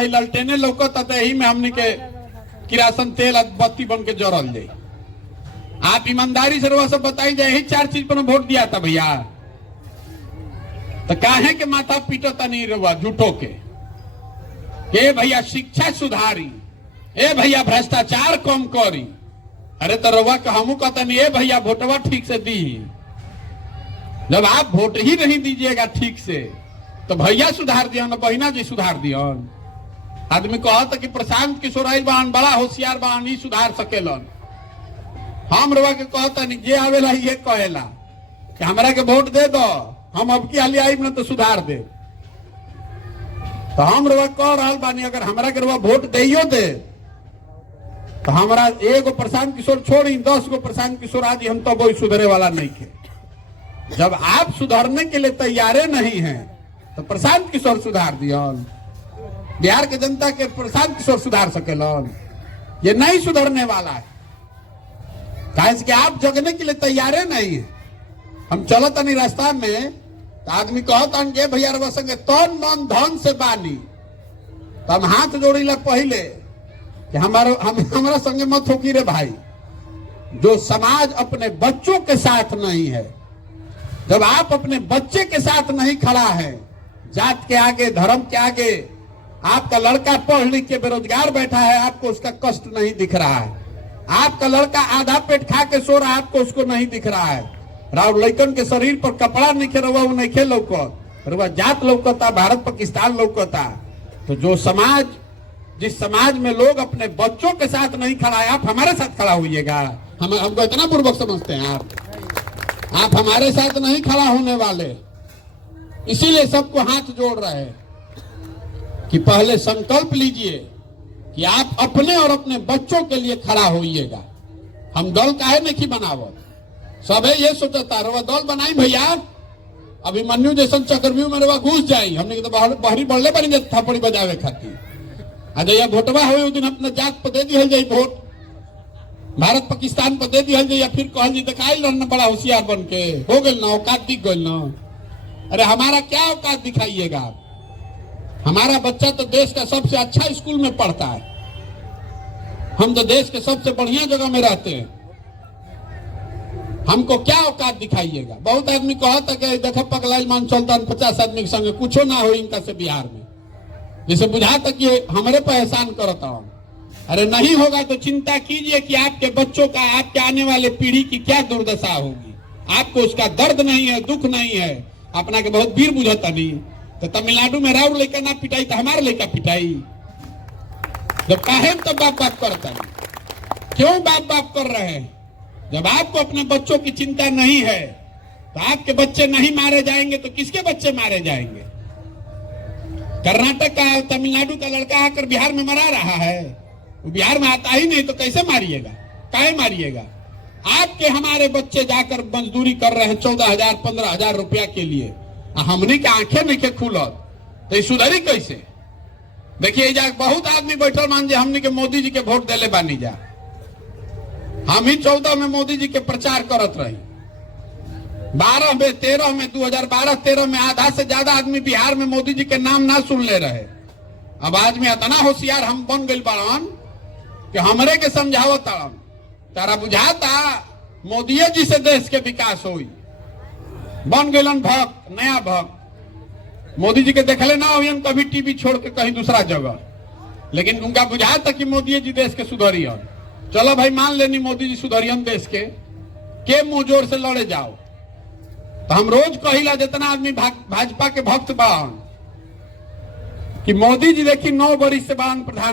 ही ललटेने लौकता तो यही में हमने के किरासन तेल बत्ती बन के जरल जाए। आप ईमानदारी से रवा सब बताई जाए, यही 4 चीज पर वोट दिया था भैया, तो काहे के माथा पीटता नहीं रवा झूठो के। ए भैया शिक्षा सुधारी, ए भैया भ्रष्टाचार कम करी। अरे तो रवा का हमू कहता नहीं, ए भैया वोटवा ठीक से दी। जब आप वोट ही नहीं दीजिएगा ठीक से तो भैया सुधार दिया ना, बहिना जी सुधार दिया। आदमी कहता कि प्रशांत किशोर बान बड़ा होशियार बान, ही सुधार सकेलन। हम रवा के कहता नहीं, जे आवेला ये कहेला कि हमरा के वोट दे दो, हम अब की हाली आई ना तो सुधार दे। तो हम रवा कह रहा बानी, अगर हमरा के रवा वोट दियो दे तो हमारा एगो प्रशांत किशोर छोड़ी 10 गो प्रशांत किशोर आदि हम तो कोई सुधरे वाला नहीं थे। जब आप सुधरने के लिए तैयारे नहीं हैं तो प्रशांत किशोर सुधार दिया। बिहार के जनता के प्रशांत किशोर सुधार सकेलन, ये नहीं सुधरने वाला है। काहे कि आप जगने के लिए तैयारे नहीं है। हम चलत नहीं रास्ता में तो आदमी कहता जे भैया रवा संगे तन मन धन से बानी, तो हम हाथ जोड़ी लग पहले कि हमारा संगे मत होकी रे भाई। जो समाज अपने बच्चों के साथ नहीं है, जब आप अपने बच्चे के साथ नहीं खड़ा है, जात के आगे धर्म के आगे, आपका लड़का पढ़ लिख के बेरोजगार बैठा है, आपको उसका कष्ट नहीं दिख रहा है। आपका लड़का आधा पेट खा के सो रहा है, आपको उसको नहीं दिख रहा है। राव लड़कन के शरीर पर कपड़ा नहीं खेलवा, वो नहीं खेल लौकत, जात लौकता, भारत पाकिस्तान लौकता। तो जो समाज, जिस समाज में लोग अपने बच्चों के साथ नहीं खड़ा है, आप हमारे साथ खड़ा होइएगा। हमको इतना पूर्वक समझते हैं आप हमारे साथ नहीं खड़ा होने वाले। इसीलिए सबको हाथ जोड़ रहे हैं कि पहले संकल्प लीजिए कि आप अपने और अपने बच्चों के लिए खड़ा होइएगा। हम दल काहे नहीं बनावत, सबे ये सोचता रवा दल बनाई भैया, अभिमन्यु जैसन चक्रव्यूह में रवा घुस जाई, हमने तो बहरी बढ़ले बनी थप्पड़ी बजावे खातिर। अजय वोटवा हुए उस दिन अपना जात पर दे दिया जाए, वोट भारत पाकिस्तान पर दे दिया जाए, फिर कहल जी दिखाई लड़ना बड़ा होशियार बन के हो गए ना, औकात दिख गई ना। अरे हमारा क्या औकात दिखाइएगा। हमारा बच्चा तो देश का सबसे अच्छा स्कूल में पढ़ता है, हम तो देश के सबसे बढ़िया जगह में रहते हैं, हमको क्या औकात दिखाइएगा। बहुत आदमी कहता कि देखो पगलाई मान चलता 50 आदमी के संगे कुछो ना हो इनका से बिहार में, जैसे बुझाता कि हमारे पर एहसान करता हूं। अरे नहीं होगा तो चिंता कीजिए कि आपके बच्चों का, आपके आने वाले पीढ़ी की क्या दुर्दशा होगी। आपको उसका दर्द नहीं है, दुख नहीं है, अपना के बहुत वीर बुझता नहीं। तो तमिलनाडु में राउर लेकर ना पिटाई तो हमारे लेकर पिटाई। जब काहे तो बाप बाप करता है, क्यों बाप बाप कर रहे हैं। जब आपको अपने बच्चों की चिंता नहीं है तो आपके बच्चे नहीं मारे जाएंगे तो किसके बच्चे मारे जाएंगे। कर्नाटक का, तमिलनाडु का लड़का आकर बिहार में मरा रहा है, वो बिहार में आता ही नहीं तो कैसे मारिएगा, काहे मारिएगा। आपके हमारे बच्चे जाकर मजदूरी कर रहे हैं 14,000 15,000 रुपया के लिए, हमने के आंखें नहीं के खुलत तो सुधरी कैसे। देखिए बहुत आदमी बैठल मान जे हमने के मोदी जी के वोट देले बानी जा, हम ही 14 में मोदी जी के प्रचार करत रही, 12 में 13 में 2012-13 में आधा से ज्यादा आदमी बिहार में मोदी जी के नाम ना सुन ले रहे। अब आदमी इतना होशियार हम बन गए बाड़न कि हमरे के समझावत तारा बुझाता मोदी जी से देश के विकास होई, बन गलन भक्त, नया भक्त। मोदी जी के देखले ना हो कभी टीवी छोड़ के कहीं दूसरा जगह, लेकिन उनका बुझाता कि मोदी जी देश के सुधरियन। चलो भाई मान लेनी मोदी जी सुधरियन देश के मुंह जोर से लड़े जाओ। तो हम रोज कहिला जितना आदमी भाजपा के भक्त बान कि मोदी जी देखी 9 बरिस से बान प्रधान